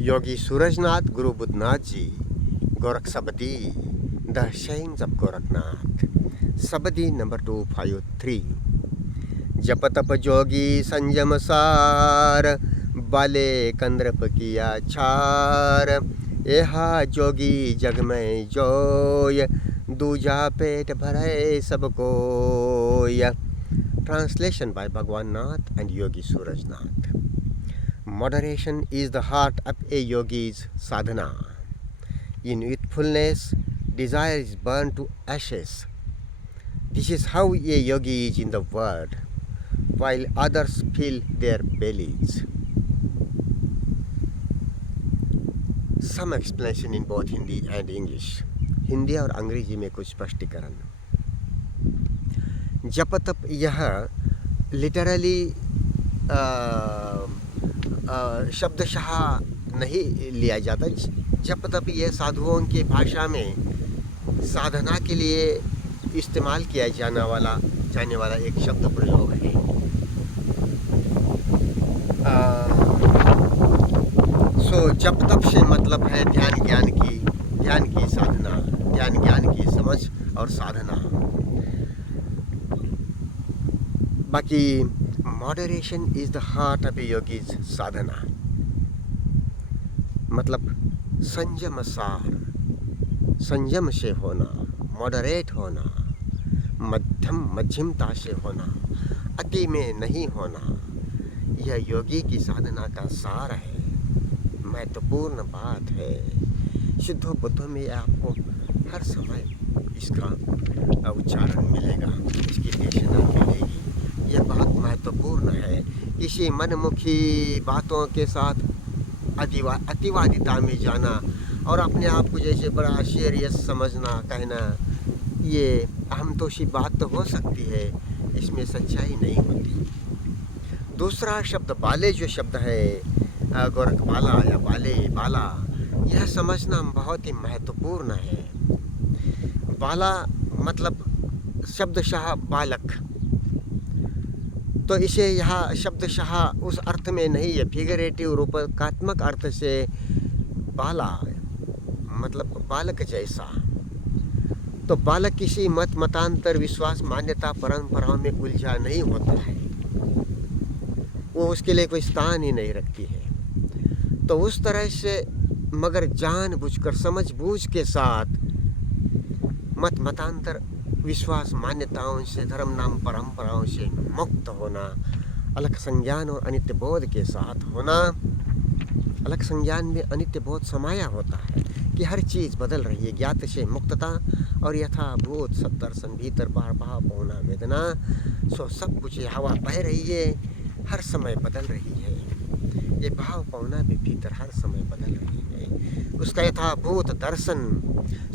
Yogi Surajnath Guru Budnath Ji, Gorakh Sabdi, The Sayings of Gorakhnath. Sabdi number 253. जप तप जोगी संयम सार, बाले कंद्रप किया छार। एहा जोगी जग में जोय, दूजा पेट भरे सब कोय। Translation by Bhagwan Nath and Yogi Surajnath. Moderation is the heart of a yogi's sadhana. In youthfulness, desire is burned to ashes. This is how a yogi is in the world, while others fill their bellies. Some explanation in both Hindi and English. Hindi और अंग्रेजी में कुछ स्पष्टीकरण। जप तप यह literally शब्दशः नहीं लिया जाता। जप तप यह साधुओं की भाषा में साधना के लिए इस्तेमाल किया जाने वाला एक शब्द प्रयोग है। जप तप से मतलब है ध्यान की साधना, ज्ञान की समझ और साधना। बाकी moderation is the heart of a yogi's sadhana, मतलब संयम से होना, मॉडरेट होना, मध्यमता से होना, अति में नहीं होना। यह योगी की साधना का सार है, महत्वपूर्ण बात है। शुद्धोपद्धों में आपको हर समय इसका उच्चारण मिलेगा, इसकी देशना मिलेगी। यह बहुत महत्वपूर्ण है। किसी मनमुखी बातों के साथ अतिवादिता में जाना और अपने आप को जैसे बड़ा सीरियस समझना, कहना, ये अहमतोषी बात तो हो सकती है, इसमें सच्चाई नहीं होती। दूसरा शब्द बाले, जो शब्द है गोरखबाला या बाला, यह समझना बहुत ही महत्वपूर्ण है। बाला मतलब शब्दशः बालक, तो इसे यहाँ शब्दशः उस अर्थ में नहीं है, फिगरेटिव रूपकात्मक अर्थ से बाला मतलब बालक जैसा। तो बालक किसी मतांतर, विश्वास, मान्यता, परंपराओं में उलझा नहीं होता है, वो उसके लिए कोई स्थान ही नहीं रखती है। तो उस तरह से मगर जानबूझकर, समझबूझ के साथ मतांतर, विश्वास, मान्यताओं से, धर्म नाम परंपराओं से मुक्त होना, अलग संज्ञान और अनित्य बोध के साथ होना। अलग संज्ञान में अनित्य बोध समाया होता है कि हर चीज़ बदल रही है, ज्ञात से मुक्तता और यथाभूत सदर्शन, भीतर बाहर भाव होना, वेदना, सो सब कुछ हवा बह रही है, हर समय बदल रही है। ये भाव पावना भी भीतर हर समय बदल रही है, उसका यथाभूत दर्शन।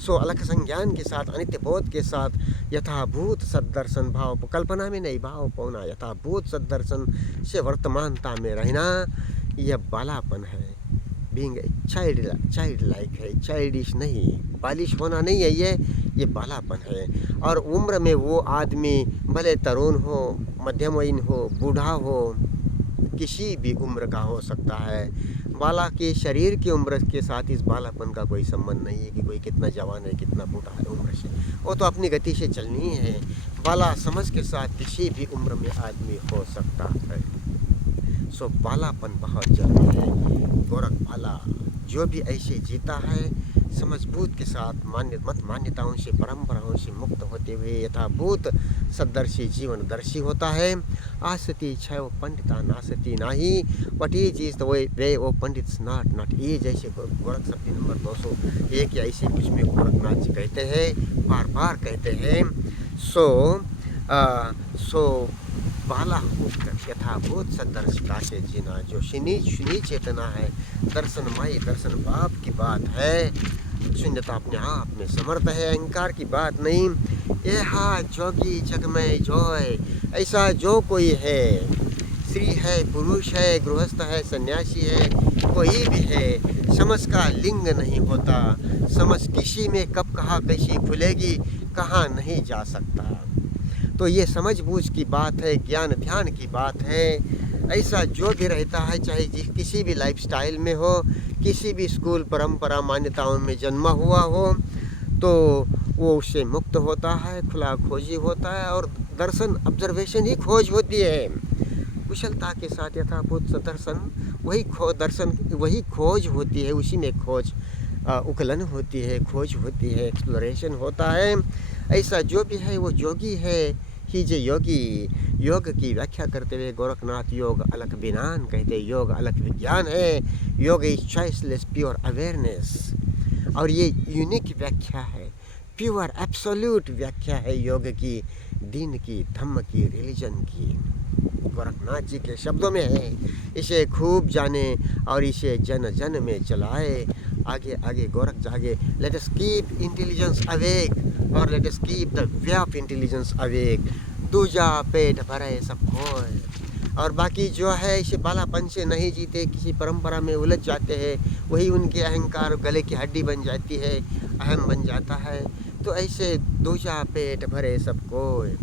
सो अलग संज्ञान के साथ, अनित्य बोध के साथ यथाभूत सदर्शन, भाव कल्पना में नहीं, भाव पावना, यथाभूत सदर्शन से वर्तमानता में रहना, यह बालापन है। बीइंग चाइल्ड लाइक है, चाइल्डिश नहीं, बालिश होना नहीं है, ये बालापन है। और उम्र में वो आदमी भले तरुण हो, मध्यम वयीन हो, बूढ़ा हो, किसी भी उम्र का हो सकता है। बाला के शरीर की उम्र के साथ इस बालापन का कोई संबंध नहीं है कि कोई कितना जवान है, कितना बूढ़ा है उम्र से, वो तो अपनी गति से चलनी है। बाला समझ के साथ किसी भी उम्र में आदमी हो सकता है। सो बालापन बहुत जरूरी है। गोरख बाला जो भी ऐसे जीता है, समझबूझ के साथ, मान्यताओं से, परंपराओं से मुक्त होते हुए यथाभूत सदर्शी, जीवनदर्शी होता है। आसति छव पंडिता नासति नाही, वट इज द वे ओ पंडित नॉट ये, जैसे गोरख शब्द नंबर 201 या ऐसे कुछ में गोरखनाथ जी कहते हैं, बार बार कहते हैं। सो बाला होकर यथाभूत सदर्शिता से जीना, जो शुनी चेतना है, दर्शनमयी, दर्शन भाव की बात है। शून्यता अपने आप में समर्थ है, अहंकार की बात नहीं। यह जोगी जग में जोय, ऐसा जो कोई है, स्त्री है, पुरुष है, गृहस्थ है, सन्यासी है, कोई भी है, समझ का लिंग नहीं होता। समझ किसी में कब कहाँ कैसी खुलेगी, कहाँ नहीं जा सकता। तो ये समझ बूझ की बात है, ज्ञान ध्यान की बात है। ऐसा जो भी रहता है, चाहे किसी भी लाइफस्टाइल में हो, किसी भी स्कूल परंपरा मान्यताओं में जन्मा हुआ हो, तो वो उससे मुक्त होता है, खुला खोजी होता है, और दर्शन ऑब्जर्वेशन ही खोज होती है। कुशलता के साथ यथाभूत दर्शन वही खोज होती है, उसी में खोज उकलन होती है, खोज होती है, एक्सप्लोरेशन होता है। ऐसा जो भी है वो योगी है ही जे योगी। योग की व्याख्या करते हुए गोरखनाथ योग अलग विज्ञान कहते, योग अलग विज्ञान है। योग इज चॉइसलेस प्योर अवेयरनेस, और ये यूनिक व्याख्या है, प्योर एब्सोल्यूट व्याख्या है योग की, दीन की, धम्म की, रिलीजन की। गोरखनाथ जी के शब्दों में है, इसे खूब जाने और इसे जन जन में चलाए। आगे आगे गोरख जागे। Let us keep intelligence awake, और let us keep the way of intelligence awake. दूजा पेट भरे सब खोए। और बाकी जो है इसे बालापन से नहीं जीते, किसी परंपरा में उलझ जाते हैं, वही उनके अहंकार गले की हड्डी बन जाती है, अहम बन जाता है। तो ऐसे दूजा पेट भरे सब कोय,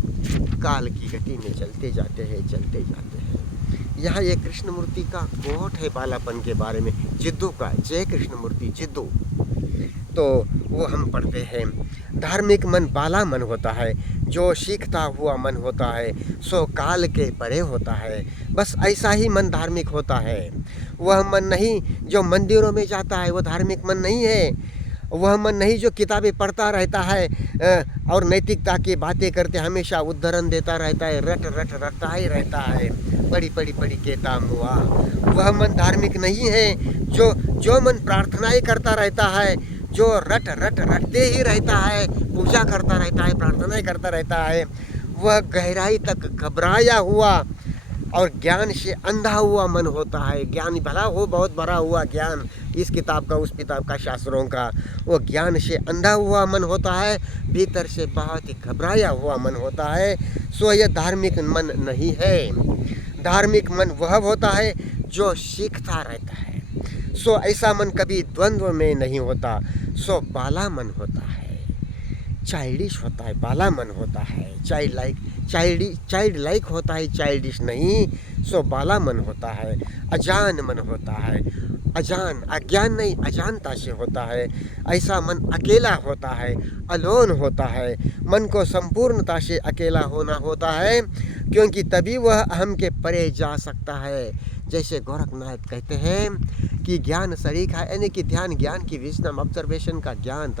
काल की गति में चलते जाते हैं, चलते जाते हैं। यहाँ ये कृष्णमूर्ति का कोट है बालापन के बारे में, जिद्दू का, जय कृष्णमूर्ति जिद्दू। तो वो हम पढ़ते हैं, धार्मिक मन बाला मन होता है, जो सीखता हुआ मन होता है, सो काल के परे होता है। बस ऐसा ही मन धार्मिक होता है। वह मन नहीं जो मंदिरों में जाता है, वो धार्मिक मन नहीं है। वह मन नहीं जो किताबें पढ़ता रहता है और नैतिकता की बातें करते हमेशा उद्धरण देता रहता है, रटता ही रहता है, पढ़ी किताब हुआ। वह मन धार्मिक नहीं है। जो मन प्रार्थनाएं करता रहता है, जो रटते ही रहता है, पूजा करता रहता है, प्रार्थनाएं करता रहता है, वह गहराई तक घबराया हुआ और ज्ञान से अंधा हुआ मन होता है। ज्ञान भला हो, बहुत बड़ा हुआ ज्ञान, इस किताब का, उस किताब का, शास्त्रों का, वो ज्ञान से अंधा हुआ मन होता है, भीतर से बहुत ही घबराया हुआ मन होता है। सो यह धार्मिक मन नहीं है। धार्मिक मन वह होता है जो सीखता रहता है। सो ऐसा मन कभी द्वंद्व में नहीं होता। सो बाला मन होता है, चाइल्डिश होता है, बाला मन होता है, चाइल्ड लाइक होता है, चाइल्डिश नहीं। सो बाला मन होता है, अजान मन होता है, अज्ञान नहीं, अजानता से होता है। ऐसा मन अकेला होता है, अलोन होता है। मन को संपूर्णता से अकेला होना होता है, क्योंकि तभी वह अहम के परे जा सकता है। जैसे गोरखनाथ कहते हैं कि ज्ञान सरीखा, यानी कि ध्यान, ज्ञान की विजडम, ऑब्जर्वेशन का ज्ञान,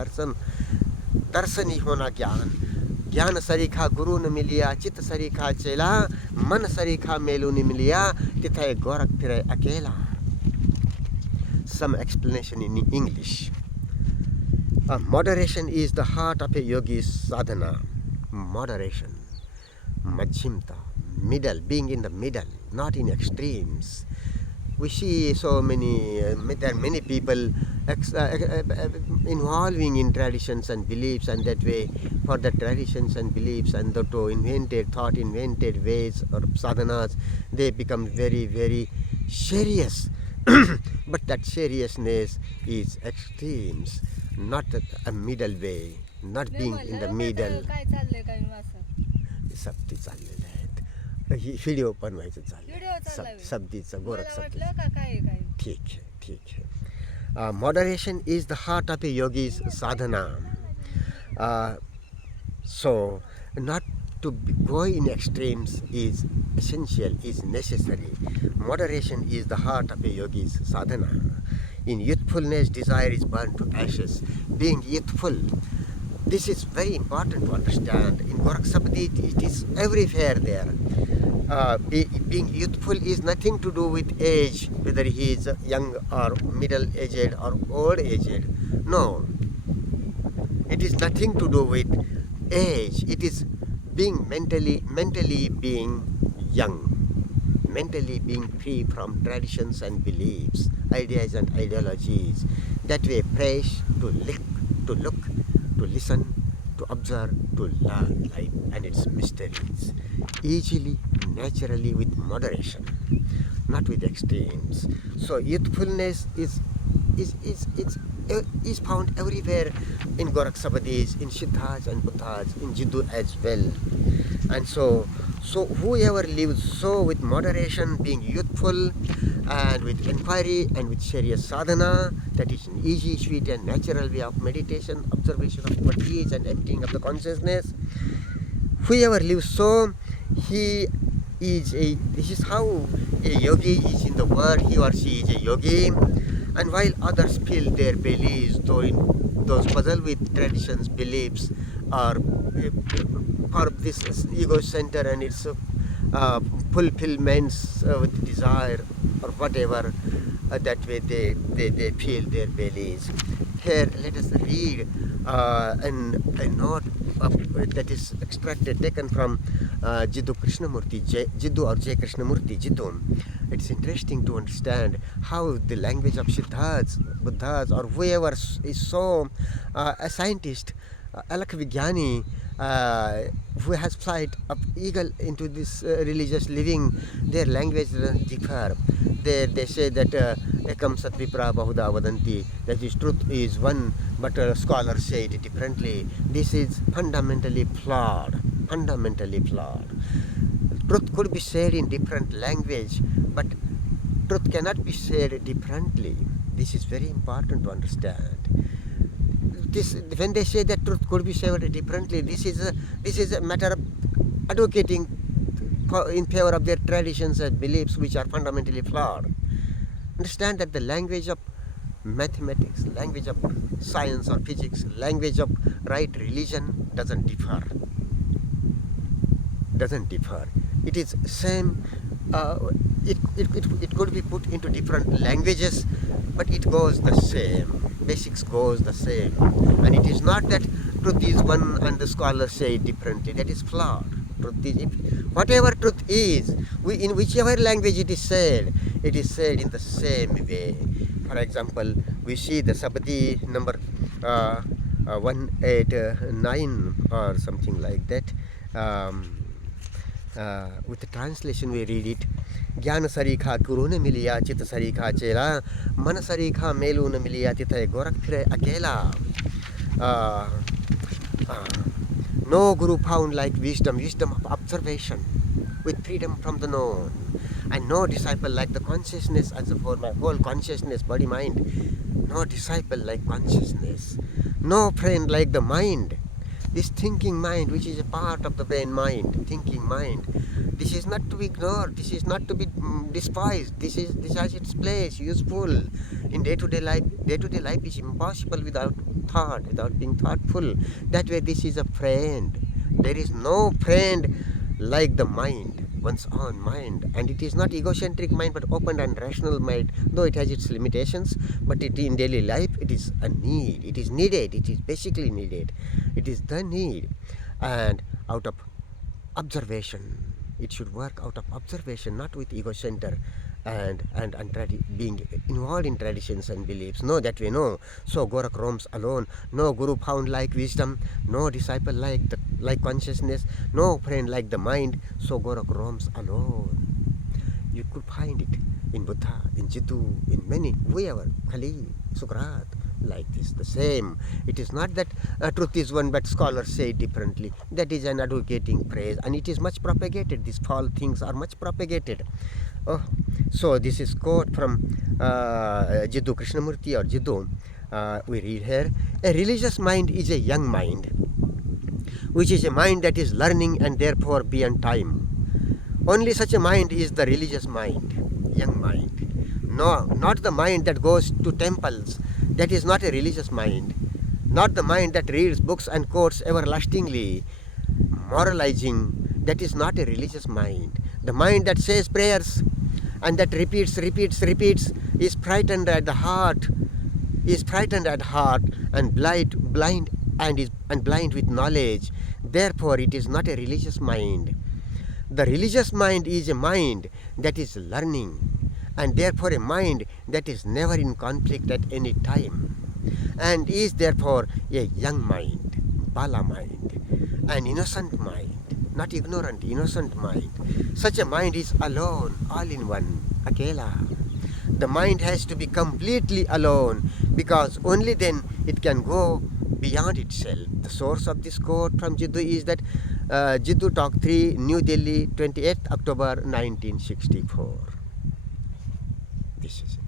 दर्शन ही होना ज्ञान सरीखा गुरु न मिलिया, चित्त सरीखा चेला, मन सरीखा मेलू न मिलिया, तिथे गोरख फिरे अकेला। Some explanation in English. Moderation is the heart of a yogi's sadhana. Moderation, majhimta, middle, being in the middle, not in extremes. We see so many, there are many people involving in traditions and beliefs, and that way for the traditions and beliefs and the invented ways or sadhanas, they become very, very serious. But that seriousness is extremes, not a middle way, not being in the middle. सब्दी चाललेलं आहेत, video बनवायचं चाललं, सब्दीचं, गोरख सब्दी. ठीक है. Moderation is the heart of a yogi's sadhana. So not to go in extremes is essential, is necessary. Moderation is the heart of a yogi's sadhana. In youthfulness, desire is burned to ashes. Being youthful, this is very important to understand. In Gorakh Sabdi, it is everywhere there. Being youthful is nothing to do with age, whether he is young or middle-aged or old-aged. No, it is nothing to do with age. It is being mentally being young, mentally being free from traditions and beliefs, ideas and ideologies. That way, fresh to look, to listen, to observe, to learn life and its mysteries, easily, naturally, with moderation, not with extremes. So youthfulness is is found everywhere in Gorakh Sabadis, in Siddhas and Buddhas, in Jiddu as well. And so whoever lives so with moderation, being youthful, and with inquiry and with serious sadhana, that is an easy, sweet and natural way of meditation, observation of what is and emptying of the consciousness. Whoever lives so, he is a, this is how a yogi is in the world, he or she is a yogi. And while others fill their bellies, those puzzled with traditions, beliefs, or for this ego center and its fulfillments with desire or whatever, that way they fill their bellies. Here, let us read a note that is extracted, taken from Jiddu Krishnamurti, Jiddu or J. Krishnamurti, Jiddu. It's interesting to understand how the language of Siddhas, Buddhas, or whoever is so a scientist, Alak Vigyani, who has flight of eagle into this religious living, their language doesn't differ. They say that ekam sat vipra bahuda vadanti, that is truth is one, but scholars say it differently. This is fundamentally flawed. Fundamentally flawed. Truth could be said in different language, but truth cannot be said differently. This is very important to understand. This, when they say that truth could be said differently, this is a matter of advocating in favor of their traditions and beliefs, which are fundamentally flawed. Understand that the language of mathematics, language of science or physics, language of right religion doesn't differ. Doesn't differ. It is same. It could be put into different languages, but it goes the same. Basics goes the same. And it is not that truth is one and the scholars say it differently. That is flawed. Truth is, whatever truth is, in whichever language it is said in the same way. For example, we see the Sabadi number 189 or something like that. With the translation we read it. ज्ञान सरीखा गुरु ने मिलिया चित सरीखा चेला मन सरीखा मेलू न मिलिया तिथे गोरख फिरे अकेला. No guru found like wisdom of observation with freedom from the known, and no disciple like the consciousness as for my whole consciousness, body, mind. No disciple like consciousness, no friend like the mind. This thinking mind, which is a part of the brain mind, thinking mind, this is not to be ignored, this is not to be despised, this has its place, useful in day-to-day life. Day-to-day life is impossible without thought, without being thoughtful. That way this is a friend. There is no friend like the mind, one's own mind. And it is not egocentric mind but open and rational mind, though it has its limitations, but it in daily life it is a need, it is needed, it is basically needed. It is the need, and out of observation. It should work out of observation, not with ego center and being involved in traditions and beliefs. No, that way no. So Gorakh roams alone. No guru found like wisdom, no disciple like consciousness, no friend like the mind. So Gorakh roams alone. You could find it in Buddha, in Jiddu, in many, whoever, Kali, Sukrat, like this, the same. It is not that truth is one but scholars say it differently. That is an advocating phrase, and it is much propagated. These false things are much propagated. So this is quote from Jiddu Krishnamurti or Jiddu. We read here, a religious mind is a young mind, which is a mind that is learning and therefore beyond time. Only such a mind is the religious mind, young mind. No, not the mind that goes to temples. That is not a religious mind. Not the mind that reads books and quotes everlastingly, moralizing. That is not a religious mind. The mind that says prayers and that repeats, is frightened at the heart, and blind with knowledge. Therefore, it is not a religious mind. The religious mind is a mind that is learning, and therefore a mind that is never in conflict at any time, and is therefore a young mind, Bala mind, an innocent mind, not ignorant, innocent mind. Such a mind is alone, all in one, Akela. The mind has to be completely alone, because only then it can go beyond itself. The source of this quote from Jiddu is that Jiddu Talk 3, New Delhi, 28th October 1964. This is it.